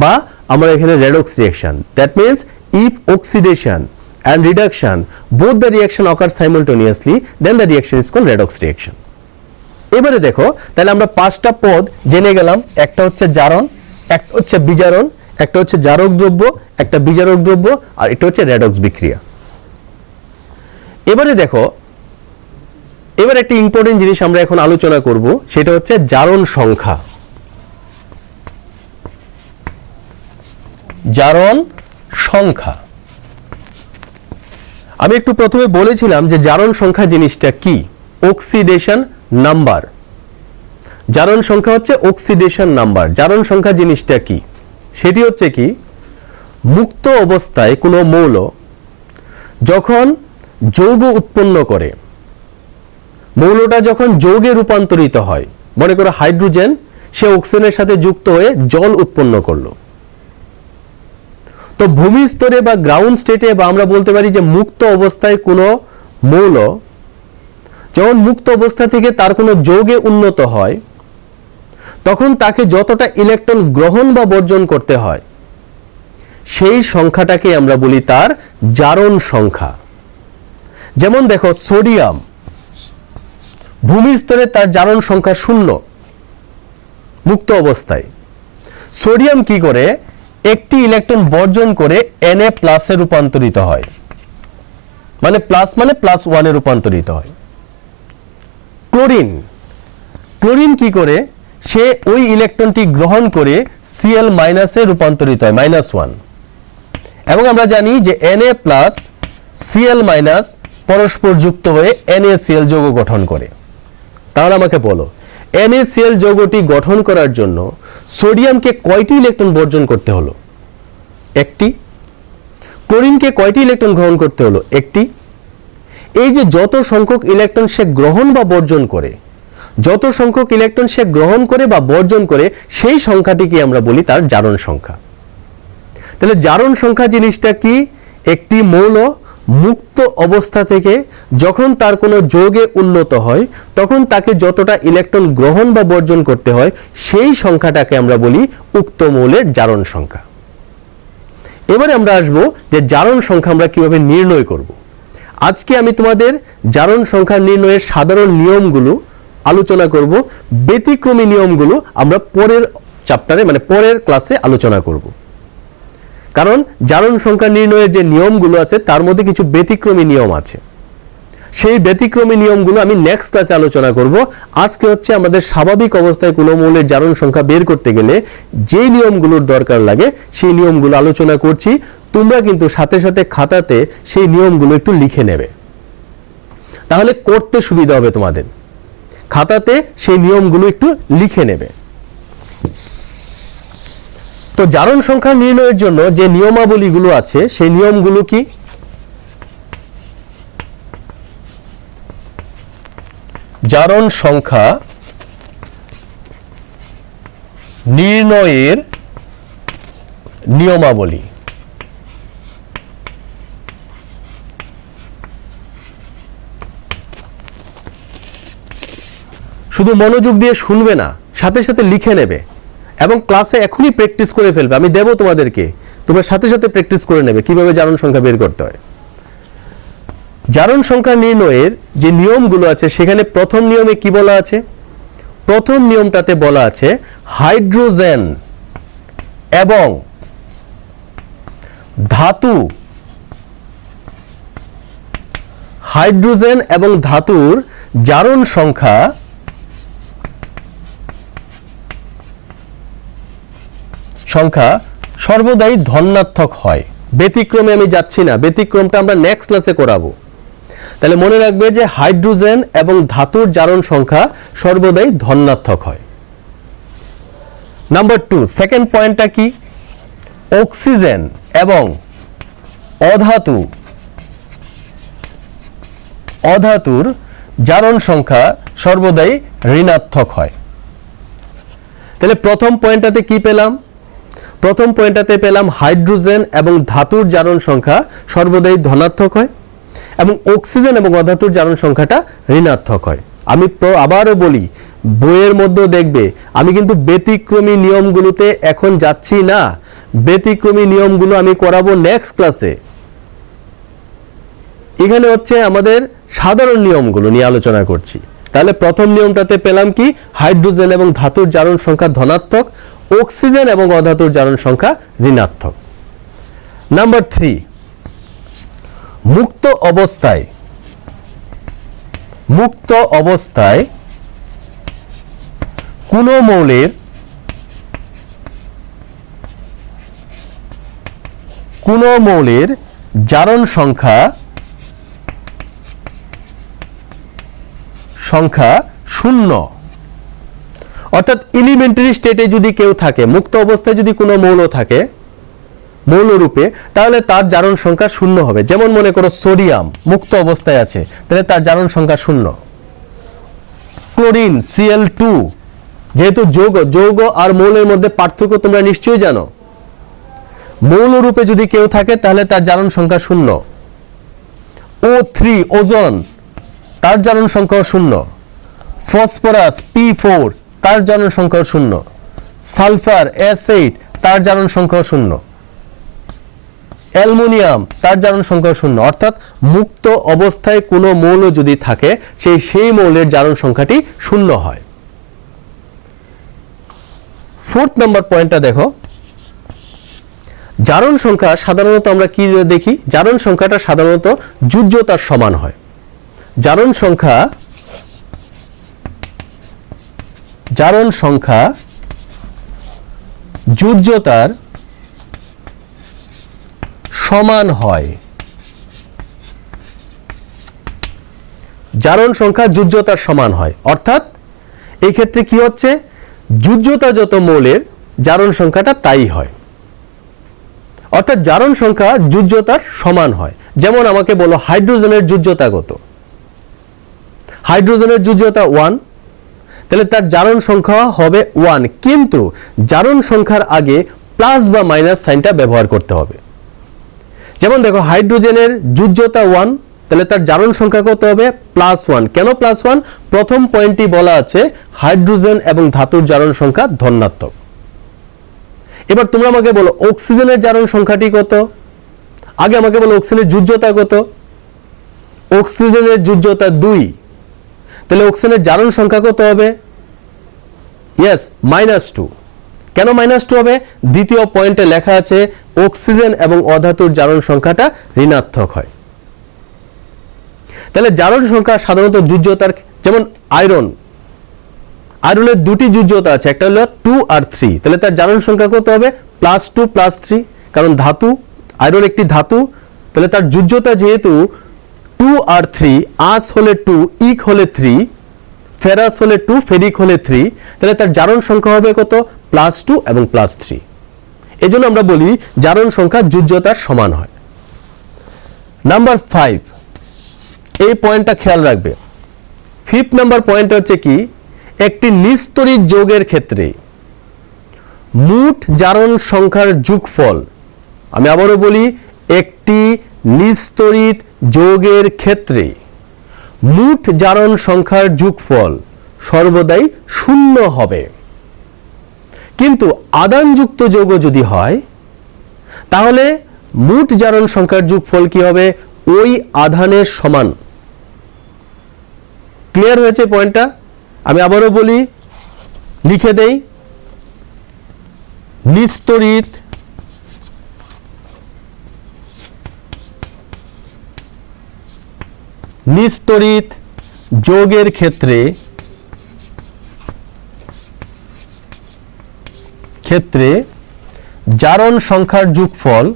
বা আমরা এখানে redox reaction. That means if oxidation and reduction both the reaction occur simultaneously, then the reaction is called redox reaction. এবারে দেখো, তাহলে আমরা পাঁচটা পদ জেনে গেলাম। একটা হচ্ছে জারণ, একটা হচ্ছে বিজারণ, একটা হচ্ছে জারক দ্রব্য, একটা বিজারক দ্রব্য, আর এটা হচ্ছে রেডক্স বিক্রিয়া। এবারে দেখো, এবার একটা ইম্পর্টেন্ট জিনিস আমরা এখন আলোচনা করব, সেটা হচ্ছে জারণ সংখ্যা। জারণ সংখ্যা আমি একটু প্রথমে বলেছিলাম যে জারণ সংখ্যা জিনিসটা কি? Oxidation number. জারণ সংখ্যা হচ্ছে অক্সিডেশন নাম্বার। জারণ সংখ্যা জিনিসটা কি? সেটি হচ্ছে কি, মুক্ত অবস্থায় কোনো মৌল যখন যৌগ উৎপন্ন করে, মৌলটা যখন যৌগে রূপান্তরিত হয়, মনে করো হাইড্রোজেন, সে অক্সিজেনের সাথে যুক্ত হয়ে জল উৎপন্ন করলো, তো ভূমি স্তরে বা গ্রাউন্ড স্টেটে, বা আমরা বলতে পারি যে মুক্ত অবস্থায় কোনো মৌল যখন মুক্ত অবস্থা থেকে তার কোনো যৌগে উন্নত হয় তখন তাকে যতটা ইলেকট্রন গ্রহণ বা বর্জন করতে হয় সেই সংখ্যাটাকে আমরা বলি তার জারণ সংখ্যা। যেমন দেখো সোডিয়াম ভূমি স্তরে তার জারণ সংখ্যা 0 মুক্ত অবস্থায়। সোডিয়াম কি করে একটি ইলেকট্রন বর্জন করে Na প্লাসে রূপান্তরিত হয়, মানে প্লাস 1 এ রূপান্তরিত হয়। ক্লোরিন কি করে সে ওই ইলেকট্রনটি গ্রহণ করে Cl মাইনাসে রূপান্তরিত হয় -1। এবং আমরা জানি যে Na প্লাস Cl মাইনাস পরস্পর যুক্ত হয়ে NaCl যৌগ গঠন করে। তাহলে আমাকে বলো NaCl যৌগটি গঠন করার জন্য সোডিয়ামকে কয়টি ইলেকট্রন বর্জন করতে হলো? একটি। ক্লোরিনকে কয়টি ইলেকট্রন গ্রহণ করতে হলো? একটি। এই যে যত সংখ্যক ইলেকট্রন সে গ্রহণ বা বর্জন করে, যত সংখ্যক ইলেকট্রন সে গ্রহণ করে বা বর্জন করে সেই সংখ্যাটিকে আমরা বলি তার জারণ সংখ্যা। তাহলে জারণ সংখ্যা জিনিসটা কি? একটি মৌল মুক্ত অবস্থা থেকে যখন তার কোনো যৌগে উন্নত হয় তখন তাকে যতটা ইলেকট্রন গ্রহণ বা বর্জন করতে হয় সেই সংখ্যাটাকে আমরা বলি উক্ত মৌলের জারণ সংখ্যা। এবারে আমরা আসব যে জারণ সংখ্যা আমরা কিভাবে নির্ণয় করব। আজকে আমি তোমাদের জারণ সংখ্যা নির্ণয়ের সাধারণ নিয়মগুলো আলোচনা করব। ব্যতিক্রমী নিয়মগুলো আমরা পরের চ্যাপ্টারে মানে পরের ক্লাসে আলোচনা করব। কারণ জারণ সংখ্যা নির্ণয়ের যে নিয়মগুলো আছে তার মধ্যে কিছু ব্যতিক্রমী নিয়ম আছে। সেই ব্যতিক্রমী নিয়মগুলো আমি নেক্সট ক্লাসে আলোচনা করব। আজকে হচ্ছে আমাদের স্বাভাবিক অবস্থায় কোনো মৌলের জারণ সংখ্যা বের করতে গেলে যে নিয়মগুলোর দরকার লাগে সেই নিয়মগুলো আলোচনা করছি। তোমরা কিন্তু সাথে সাথে খাতাতে সেই নিয়মগুলো একটু লিখে নেবে, তাহলে করতে সুবিধা হবে তোমাদের। খাতাতে সেই নিয়মগুলো একটু লিখে নেবে। তো জারণ সংখ্যা নির্ণয়ের জন্য যে নিয়মাবলীগুলো আছে সেই নিয়মগুলো কি? জারণ সংখ্যা নির্ণয়ের নিয়মাবলী। শুধু মনোযোগ দিয়ে শুনবে না, সাথে সাথে লিখে নেবে এবং ক্লাসে এখনই প্র্যাকটিস করে ফেলবে। আমি দেব তোমাদেরকে, তোমরা সাথে সাথে প্র্যাকটিস করে নেবে কিভাবে জারণ সংখ্যা বের করতে হয়। জারণ সংখ্যা নির্ণয়ের যে নিয়মগুলো আছে সেখানে প্রথম নিয়মে কি বলা আছে? প্রথম নিয়মটাতে বলা আছে হাইড্রোজেন এবং ধাতু, হাইড্রোজেন এবং ধাতুর জারণ সংখ্যা সর্বদাই ধনাত্মক হয়। ব্যতিক্রমে আমি যাচ্ছি না, ব্যতিক্রমটা আমরা নেক্সট ক্লাসে করাবো। তাহলে মনে রাখবে যে হাইড্রোজেন এবং ধাতুর জারণ সংখ্যা সর্বদাই ধনাত্মক হয়। নাম্বার 2, সেকেন্ড পয়েন্টটা কি? অক্সিজেন এবং অধাতুর জারণ সংখ্যা সর্বদাই ঋণাত্মক হয়। তাহলে প্রথম পয়েন্টটাতে কি পেলাম? প্রথম পয়েন্টটাতে পেলাম হাইড্রোজেন এবং ধাতুর জারণ সংখ্যা সর্বদাই ধনাত্মক হয় এবং অক্সিজেন এবং অধাতুর জারণ সংখ্যাটা ঋণাত্মক হয়। আমি আবারও বলি, বইয়ের মধ্যে দেখবে আমি কিন্তু ব্যতিক্রমী নিয়মগুলোতে এখন যাচ্ছি না। ব্যতিক্রমী নিয়মগুলো আমি করাবো নেক্সট ক্লাসে। এখানে হচ্ছে আমাদের সাধারণ নিয়মগুলো নিয়ে আলোচনা করছি। তাহলে প্রথম নিয়মটাতে পেলাম কি? হাইড্রোজেন এবং ধাতুর জারণ সংখ্যা ধনাত্মক, অক্সিজেন এবং অধাতুর জারণ সংখ্যা ঋণাত্মক। নাম্বার 3, মুক্ত অবস্থায় কোনো মৌলের জারণ সংখ্যা 0। অর্থাৎ এলিমেন্টারি স্টেটে যদি কেউ থাকে, মুক্ত অবস্থায় যদি কোনো মৌল থাকে মৌলরূপে, তাহলে তার জারণ সংখ্যা 0 হবে। যেমন মনে করো সোডিয়াম মুক্ত অবস্থায় আছে, তাহলে তার জারণ সংখ্যা 0। ক্লোরিন Cl2, যেহেতু যৌগ আর মৌলের মধ্যে পার্থক্য তোমরা নিশ্চয়ই জানো, মৌলরূপে যদি কেউ থাকে তাহলে তার জারণ সংখ্যা 0। O3 ওজন তার জারণ সংখ্যাও শূন্য। ফসফরাস P4 তার জারণ সংখ্যাও শূন্য। সালফার S8 তার জারণ সংখ্যাও শূন্য। অ্যালুমিনিয়াম তার জারণ সংখ্যাও শূন্য। অর্থাৎ মুক্ত অবস্থায় কোনো মৌল যদি থাকে সেই মৌলের জারণ সংখ্যাটি শূন্য হয়। 4th নাম্বার পয়েন্টটা দেখো, জারণ সংখ্যা সাধারণত আমরা কি দেখি, জারণ সংখ্যাটা সাধারণত যোজ্যতার সমান হয়। জারণ সংখ্যা যোজ্যতার সমান হয়। জারণ সংখ্যা যোজ্যতার সমান হয়, অর্থাৎ এই ক্ষেত্রে কি হচ্ছে, যোজ্যতা যত মৌলের জারণ সংখ্যাটা তাই হয়। অর্থাৎ জারণ সংখ্যা যোজ্যতার সমান হয়। যেমন আমাকে বলো হাইড্রোজেনের যোজ্যতা কত? হাইড্রোজেনের যোজ্যতা 1, তাহলে তার জারণ সংখ্যা হবে 1, কিন্তু জারণ সংখ্যার আগে প্লাস বা মাইনাস সাইনটা ব্যবহার করতে হবে। যেমন দেখো হাইড্রোজেনের যোজ্যতা 1, তাহলে তার জারণ সংখ্যা কত হবে? +1। কেন +1? প্রথম পয়েন্টটি বলা আছে হাইড্রোজেন এবং ধাতুর জারণ সংখ্যা ধনাত্মক। এবার তোমরা আমাকে বলো অক্সিজেনের জারণ সংখ্যাটি কত? আগে আমাকে বলো অক্সিজেনের যোজ্যতা কত? অক্সিজেনের যোজ্যতা 2, তাহলে অক্সিজেনের জারণ সংখ্যা কত হবে? ইয়েস, -2। কেন -2 হবে? দ্বিতীয় পয়েন্টে লেখা আছে অক্সিজেন এবং অধাতুর জারণ সংখ্যাটা ঋণাত্মক হয়। তাহলে জারণ সংখ্যা সাধারণত যোজ্যতার, যেমন আয়রনের দুটি যোজ্যতা আছে, একটা হলো 2 আর 3, তাহলে তার জারণ সংখ্যা কত হবে? +2 +3, কারণ ধাতু, আয়রন একটি ধাতু, তাহলে তার যোজ্যতা যেহেতু 2 আর 3, আস হলে 2, ইক হলে 3, ফেরাস হলে 2, ফেরিক হলে 3, তাহলে তার জারণ সংখ্যা হবে কত? +2 এবং +3। এজন্য আমরা বলি জারণ সংখ্যা যোজ্যতার সমান হয়। নাম্বার 5, এই পয়েন্টটা খেয়াল রাখবে। 5th নাম্বার পয়েন্ট হচ্ছে কি, একটি নিস্তড়িত যৌগের ক্ষেত্রে মোট জারণ সংখ্যার যোগফল, আমি আবারও বলি, একটি নিস্তড়িত যৌগের ক্ষেত্রে মোট জারণ সংখ্যার যোগফল সর্বদাই 0 হবে। কিন্তু আদানযুক্ত যৌগ যদি হয় তাহলে মোট জারণ সংখ্যার যোগফল কি হবে? ওই আধানের সমান। ক্লিয়ার হয়েছে পয়েন্টটা? আমি আবারও বলি, লিখে দেই, নিস্তড়িত যৌগের ক্ষেত্রে জারণ সংখ্যার যোগফল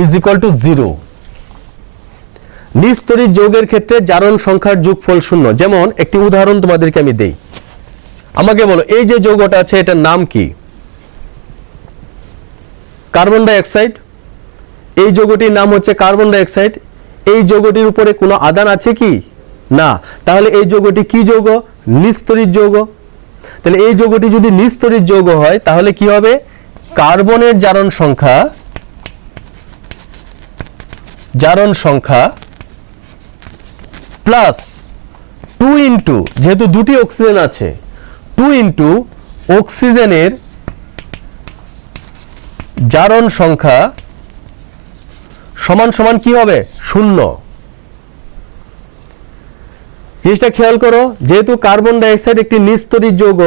is equal to 0। নিস্তড়িত যৌগের ক্ষেত্রে জারণ সংখ্যার যোগফল 0। যেমন একটি উদাহরণ তোমাদেরকে আমি দেই। আমাকে বলো এই যে যৌগটা আছে এটার নাম কি? Carbon die oxide. এই যৌগটির নাম হচ্ছে কার্বন ডাই অক্সাইড। এই যৌগটির উপরে কোনো আধান আছে কি? না। তাহলে এই যৌগটি কি যৌগ? নিস্তড়িত যৌগ। তাহলে এই যৌগটি যদি নিস্তড়িত যৌগ হয় তাহলে কি হবে? কার্বনের জারণ সংখ্যা প্লাস 2 ইন্টু, যেহেতু দুটি অক্সিজেন আছে, 2 ইন্টু অক্সিজেনের জারণ সংখ্যা সমান সমান কি হবে? 0। জিনিসটা খেয়াল করো, যেহেতু কার্বন ডাই অক্সাইড একটি নিস্তড়িত যৌগ,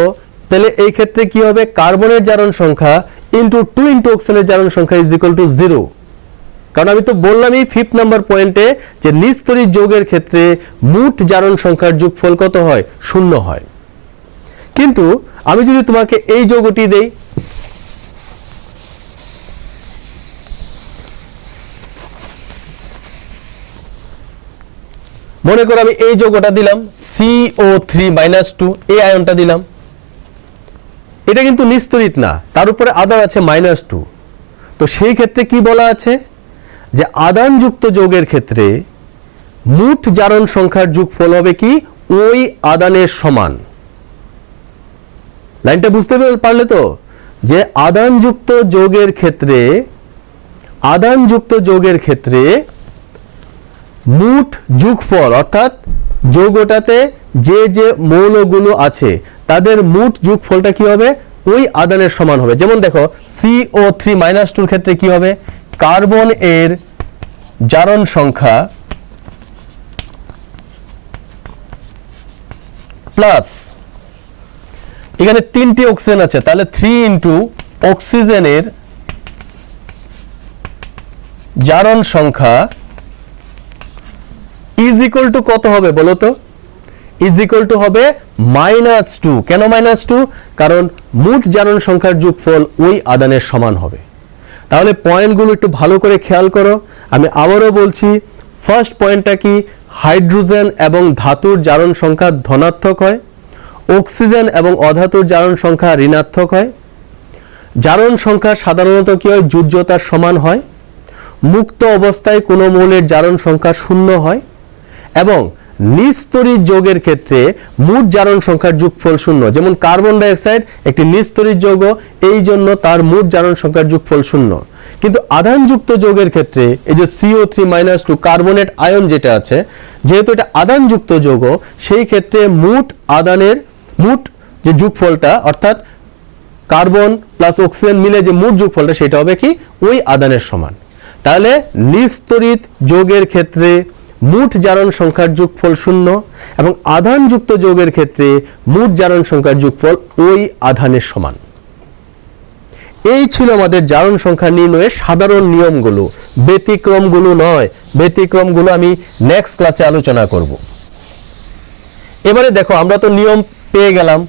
তাহলে এই ক্ষেত্রে কি হবে? কার্বনের জারণ সংখ্যা ইন্টু 2 ইন্টু অক্সিজেনের জারণ সংখ্যা ইজ ইকুয়াল টু 0। কারণ আমি তো বললামই 5th নাম্বার পয়েন্টে যে নিস্তড়িত যৌগের ক্ষেত্রে মোট জারণ সংখ্যার যোগফল কত হয়? 0 হয়। কিন্তু আমি যদি তোমাকে এই যৌগটি দেই, মনে করো আমি এই যৌগটা দিলাম CO3-2, এই আয়নটা দিলাম, এটা কিন্তু নিস্তড়িত না, তার উপরে আধান আছে -2। তো সেই ক্ষেত্রে কি বলা আছে যে আধানযুক্ত যৌগের ক্ষেত্রে মোট জারণ সংখ্যার যোগফল হবে কি? ওই আধানের সমান। লাইনটা বুঝতে পারলে তো? যে আদানযুক্ত যৌগের ক্ষেত্রে মোট যোগফল অর্থাৎ যৌগটাতে যে যে মৌলগুলো আছে তাদের মোট যোগফলটা কি হবে, ওই আদানের সমান হবে। যেমন দেখো CO3-2 এর ক্ষেত্রে কি হবে, কার্বন এর জারণ সংখ্যা প্লাস এখানে 3টি অক্সিজেন আছে, তাহলে 3 ইন্টু অক্সিজেনের জারণ সংখ্যা ইজ ইকুয়াল টু কত হবে বলো তো, ইজ ইকুয়াল টু হবে -2। কেন -2? কারণ মোট জারণ সংখ্যার যোগফল ওই আদানের সমান হবে। তাহলে পয়েন্টগুলো একটু ভালো করে খেয়াল করো। আমি আবারও বলছি, ফার্স্ট পয়েন্টটা কি, হাইড্রোজেন এবং ধাতুর জারণ সংখ্যা ধনাত্মক হয়, অক্সিজেন এবং অধাতুর জারণ সংখ্যা ঋণাত্মক হয়, জারণ সংখ্যা সাধারণত কি হয়, যোজ্যতার সমান হয়, মুক্ত অবস্থায় কোনো মৌলের জারণ সংখ্যা 0 হয় এবং নিস্তড়িত যৌগের ক্ষেত্রে মোট জারণ সংখ্যার যোগফল 0। যেমন কার্বন ডাই অক্সাইড একটি নিস্তড়িত যৌগ, এই জন্য তার মোট জারণ সংখ্যার যোগফল 0। কিন্তু আধানযুক্ত যৌগের ক্ষেত্রে এই যে CO3-2 কার্বনেট আয়ন যেটা আছে, যেহেতু এটা আধানযুক্ত যৌগ, সেই ক্ষেত্রে মোট যে যোগফলটা অর্থাৎ কার্বন প্লাস অক্সিজেন মিলে যে মোট যোগফলটা সেটা হবে কি, ওই আদানের সমান। তাহলে নিস্তড়িত যৌগের ক্ষেত্রে মোট জারণ সংখ্যার যোগফল 0 এবং আধানযুক্ত যৌগের ক্ষেত্রে মোট জারণ সংখ্যার যোগফল ওই আধানের সমান। এই ছিল আমাদের জারণ সংখ্যা নির্ণয়ের সাধারণ নিয়মগুলো, ব্যতিক্রমগুলো নয়। ব্যতিক্রমগুলো আমি নেক্সট ক্লাসে আলোচনা করব। এবারে দেখো, আমরা তো নিয়ম পেয়ে গেলাম।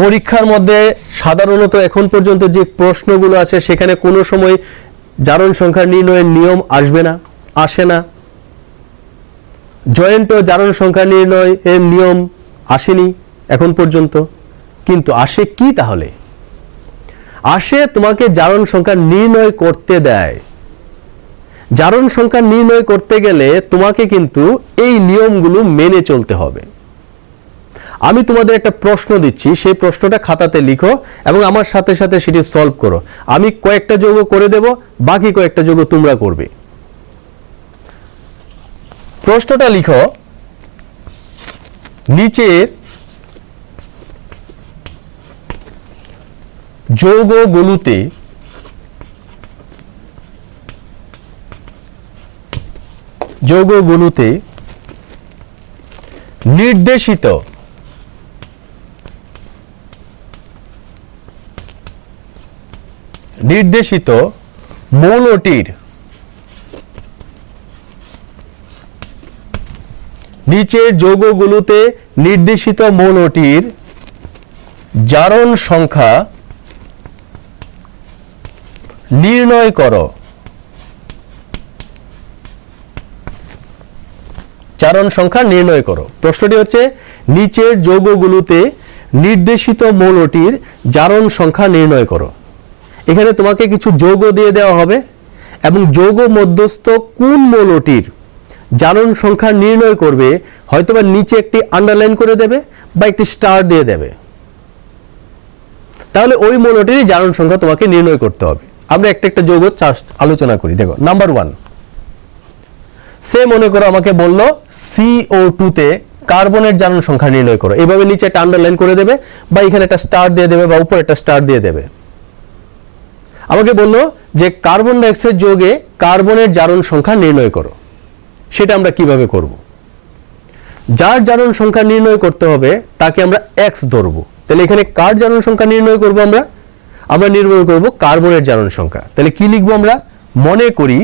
পরীক্ষার মধ্যে সাধারণত এখন পর্যন্ত যে প্রশ্নগুলো আছে সেখানে কোনো সময় জারণ সংখ্যা নির্ণয়ের নিয়ম আসে না। জয়েন্ট ও জারণ সংখ্যা নির্ণয়ের নিয়ম আসেনি এখন পর্যন্ত। কিন্তু আসে কি তাহলে? আসে তোমাকে জারণ সংখ্যা নির্ণয় করতে দেয়। জারণ সংখ্যা নির্ণয় করতে গেলে তোমাকে কিন্তু এই নিয়মগুলো মেনে চলতে হবে। আমি তোমাদের একটা প্রশ্ন দিচ্ছি, সেই প্রশ্নটা খাতাতে লিখো এবং আমার সাথে সাথে সেটি সলভ করো। আমি কয়েকটা যৌগ করে দেব, বাকি কয়েকটা যৌগ তোমরা করবে। প্রশ্নটা লিখো, নিচের যৌগগুলোতে নির্দেশিত মৌলটির নিচের যৌগগুলোতে নির্দেশিত মৌলটির জারণ সংখ্যা নির্ণয় করো। জারণ সংখ্যা নির্ণয় করো। প্রশ্নটি হচ্ছে, নিচের যৌগগুলোতে নির্দেশিত মৌলটির জারণ সংখ্যা নির্ণয় করো। এখানে তোমাকে কিছু যৌগ দিয়ে দেওয়া হবে এবং যৌগ মধ্যস্থ কোন মৌলটির জারণ সংখ্যা নির্ণয় করবে, হয়তোবা নিচে একটি আন্ডারলাইন করে দেবে বা একটি স্টার দিয়ে দেবে। তাহলে ওই মৌলটির জারণ সংখ্যা তোমাকে নির্ণয় করতে হবে। আমরা একটা যৌগ আলোচনা করি। দেখো, নাম্বার 1, সে মনে করো আমাকে বললো CO2 তে কার্বনের জারণ সংখ্যা নির্ণয় করো। এভাবে নিচে একটা আন্ডারলাইন করে দেবে বা এখানে একটা স্টার দিয়ে দেবে বা উপরে একটা স্টার দিয়ে দেবে। আমাকে বললো যে কার্বন ডাই অক্সাইড যৌগে কার্বনের জারণ সংখ্যা নির্ণয় করো। সেটা আমরা কিভাবে করব? যার জারণ সংখ্যা নির্ণয় করতে হবে তাকে আমরা X ধরব। তাহলে এখানে কার জারণ সংখ্যা নির্ণয় করব? আমরা নির্ণয় করব কার্বনের জারণ সংখ্যা। তাহলে কি লিখব আমরা? মনে করি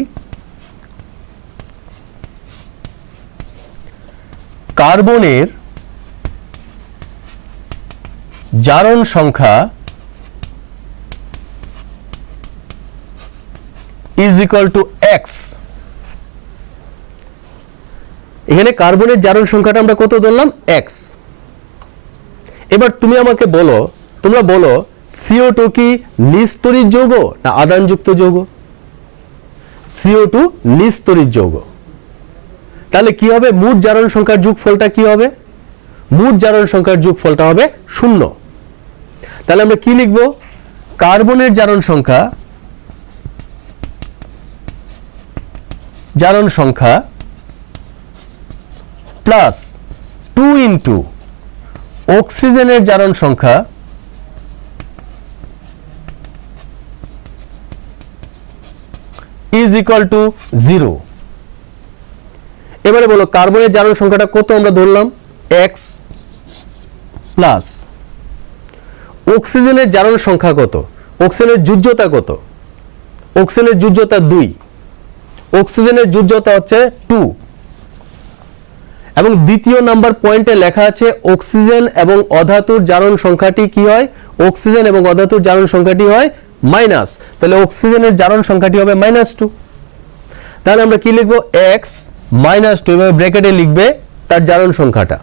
কার্বনের জারণ সংখ্যা ইজ ইকুয়াল টু X। এখানে কার্বনের জারণ সংখ্যাটা আমরা কত ধরলাম? X। এবার তোমরা বলো CO2 কি নিস্তড়িত যৌগ না আধানযুক্ত যৌগ? CO2 নিস্তড়িত যৌগ। তাহলে কি হবে? মোট জারণ সংখ্যার যোগফলটা কি হবে? মোট জারণ সংখ্যার যোগফলটা হবে 0। তাহলে আমরা কি লিখব, কার্বনের জারণ সংখ্যা প্লাস 2 ইন্টু অক্সিজেনের জারণ সংখ্যা ইজ ইকুয়াল টু 0। এবারে বলো কার্বনের জারণ সংখ্যাটা কত আমরা ধরলাম, x প্লাস অক্সিজেনের জারণ সংখ্যা কত, অক্সিজেনের যোজ্যতা কত, অক্সিজেনের যোজ্যতা 2, অক্সিজেনের যোজ্যতা হচ্ছে 2, এবং দ্বিতীয় নাম্বার পয়েন্টে লেখা আছে অক্সিজেন এবং অধাতুর জারণ সংখ্যাটি কি হয়, অক্সিজেন এবং অধাতুর জারণ সংখ্যাটি হয় মাইনাস, তাহলে অক্সিজেনের জারণ সংখ্যাটি হবে -2। তাহলে আমরা কি লিখব, x -2 এভাবে ব্র্যাকেটে লিখবে তার জারণ সংখ্যাটা।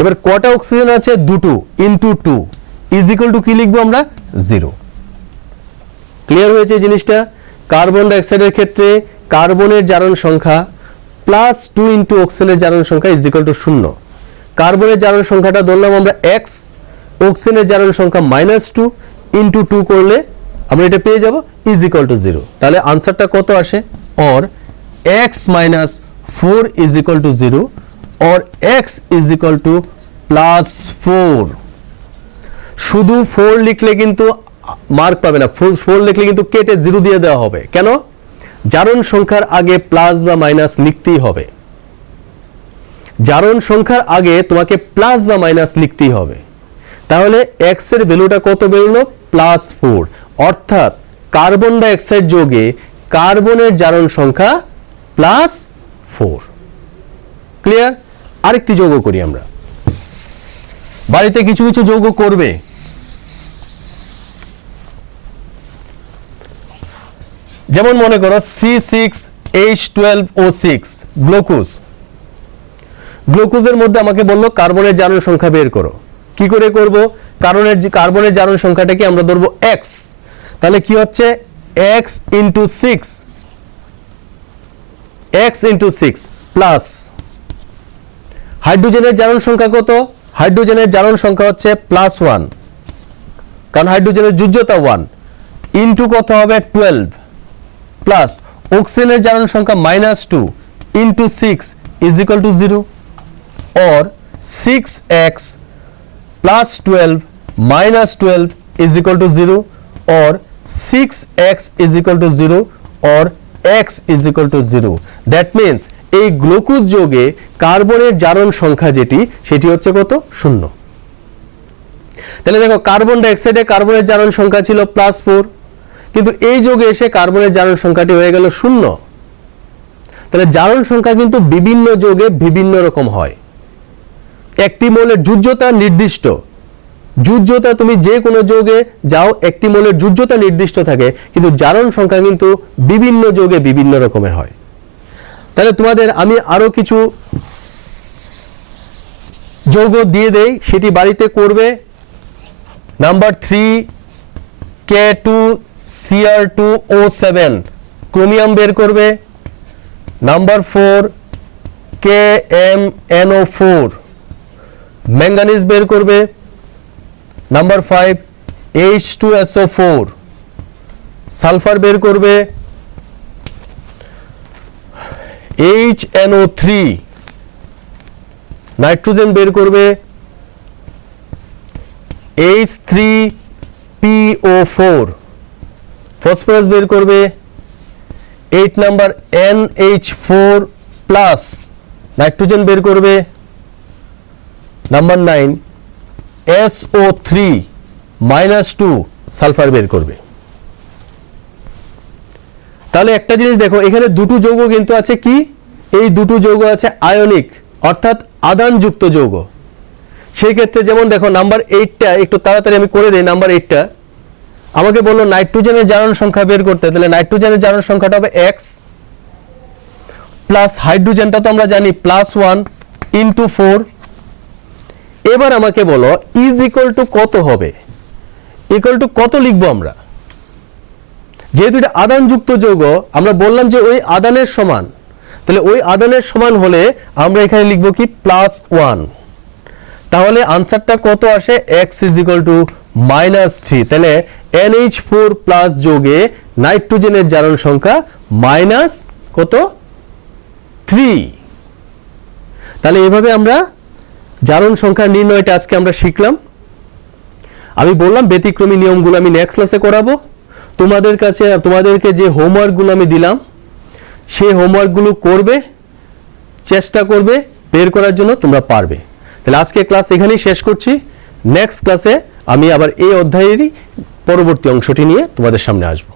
এবার কটা অক্সিজেন আছে, 2 ইনটু 2 ইজ ইকুয়াল টু কি লিখবো আমরা, 0। ক্লিয়ার হয়েছে জিনিসটা? কার্বন ডাইঅক্সাইডের ক্ষেত্রে কার্বনের জারণ সংখ্যা প্লাস 2 ইন্টু অক্সিজেনের জারণ সংখ্যা ইজ ইকুয়াল টু 0। কার্বনের জারণ সংখ্যাটা ধরলাম আমরা x, অক্সিজেনের জারণ সংখ্যা -2 ইন্টু 2 করলে আমরা এটা পেয়ে যাব ইজ ইকুয়াল টু 0। তাহলে আনসারটা কত আসে, or x - 4 is equal to 0 or x is equal to +4। শুধু 4 লিখলে কিন্তু মার্ক পাবে না, 4 লিখলে কিন্তু কেটে 0 দিয়ে দেওয়া হবে। কেন? জারণ সংখ্যার আগে প্লাস বা মাইনাস লিখতেই হবে, জারণ সংখ্যার আগে তোমাকে প্লাস বা মাইনাস লিখতেই হবে। তাহলে x এর ভ্যালুটা কত বেরোলো, +4, অর্থাৎ কার্বন ডাইঅক্সাইড যৌগে কার্বনের জারণ সংখ্যা +4। ক্লিয়ার? আরেকটি যৌগ করি আমরা, বাড়িতে কিছু কিছু যৌগ করবে। যেমন মনে করো C6H12O6 গ্লুকোজ, গ্লুকোজের মধ্যে আমাকে বললো কার্বনের জারণ সংখ্যা বের করো। কি করে করব, কার্বনের জারণ সংখ্যাটাকে আমরা ধরবো x, তাহলে কি হচ্ছে x ইন্টু 6 প্লাস হাইড্রোজেনের জারণ সংখ্যা কত, হাইড্রোজেনের জারণ সংখ্যা হচ্ছে +1, কারণ হাইড্রোজেনের যোজ্যতা 1, ইন্টু কত হবে 12, প্লাস অক্সিজেনের জারণ সংখ্যা -2 into 6 is equal to 0, or 6x plus 12 minus 12 is equal to 0, or 6x is equal to 0, or x is equal to 0. That means এই গ্লুকোজ যৌগে কার্বনের জারণ সংখ্যা যেটি সেটি হচ্ছে কত, 0। তাহলে দেখো কার্বন ডাইঅক্সাইডে কার্বনের জারণ সংখ্যা ছিল +4, কিন্তু এই যৌগে এসে কার্বনের জারণ সংখ্যাটি হয়ে গেল 0। তাহলে জারণ সংখ্যা কিন্তু বিভিন্ন যৌগে বিভিন্ন রকম হয়। একটি মোলের যোজ্যতা নির্দিষ্ট, যোজ্যতা তুমি যে কোনো যৌগে যাও একটি মোলের যোজ্যতা নির্দিষ্ট থাকে, কিন্তু জারণ সংখ্যা কিন্তু বিভিন্ন যৌগে বিভিন্ন রকমের হয়। তাহলে তোমাদের আমি আরো কিছু যৌগ দিয়ে দেই, সেটি বাড়িতে করবে। নাম্বার 3 K2Cr2O7 ক্রোমিয়াম বের করবে। নাম্বার 4 KMNO4 ম্যাঙ্গানিজ বের করবে। নাম্বার 5 H2SO4 সালফার বের করবে। HNO3 নাইট্রোজেন বের করবে। H3PO4 ফসফরাস বের করবে। 8 নাম্বার NH4 প্লাস নাইট্রোজেন বের করবে। নাম্বার 9 SO3-2 সালফার বের করবে। তাহলে একটা জিনিস দেখো, এখানে দুটো যৌগ কিন্তু আছে, কি এই দুটো যৌগ আছে আয়নিক অর্থাৎ আধানযুক্ত যৌগ। সেই ক্ষেত্রে যেমন দেখো নাম্বার 8টা একটু তাড়াতাড়ি আমি করে দেই। নাম্বার 8টা আমাকে বললো নাইট্রোজেনের জারণ সংখ্যা বের করতে, তাহলে নাইট্রোজেনের জারণ সংখ্যাটা হবে x প্লাস হাইড্রোজেনটা তো আমরা জানি +1 ইন্টু 4। এবার আমাকে বলো ইজ ইকুয়াল টু কত হবে, ইকুয়াল টু কত লিখবো আমরা? যেহেতু এটা আধানযুক্ত যৌগ, আমরা বললাম যে ওই আধানের সমান, তাহলে ওই আধানের সমান হলে আমরা এখানে লিখবো কি +1। তাহলে আনসারটা কত আসে, x ইজ ইকুয়াল টু -3, তাহলে NH4 প্লাস যোগে নাইট্রোজেনের জারণ সংখ্যা মাইনাস কত 3। তাহলে এভাবে আমরা জারণ সংখ্যা নির্ণয়টা আজকে আমরা শিখলাম। আমি বললাম ব্যতিক্রমী নিয়মগুলো আমি নেক্সট ক্লাসে করাবো। তোমাদেরকে যে হোমওয়ার্কগুলো আমি দিলাম সেই হোমওয়ার্কগুলো করবে, চেষ্টা করবে বের করার জন্য, তোমরা পারবে। তাহলে আজকে ক্লাস এখানেই শেষ করছি। নেক্সট ক্লাসে আমি আবার এই অধ্যায়েরই পরবর্তী অংশটি নিয়ে তোমাদের সামনে আসবো।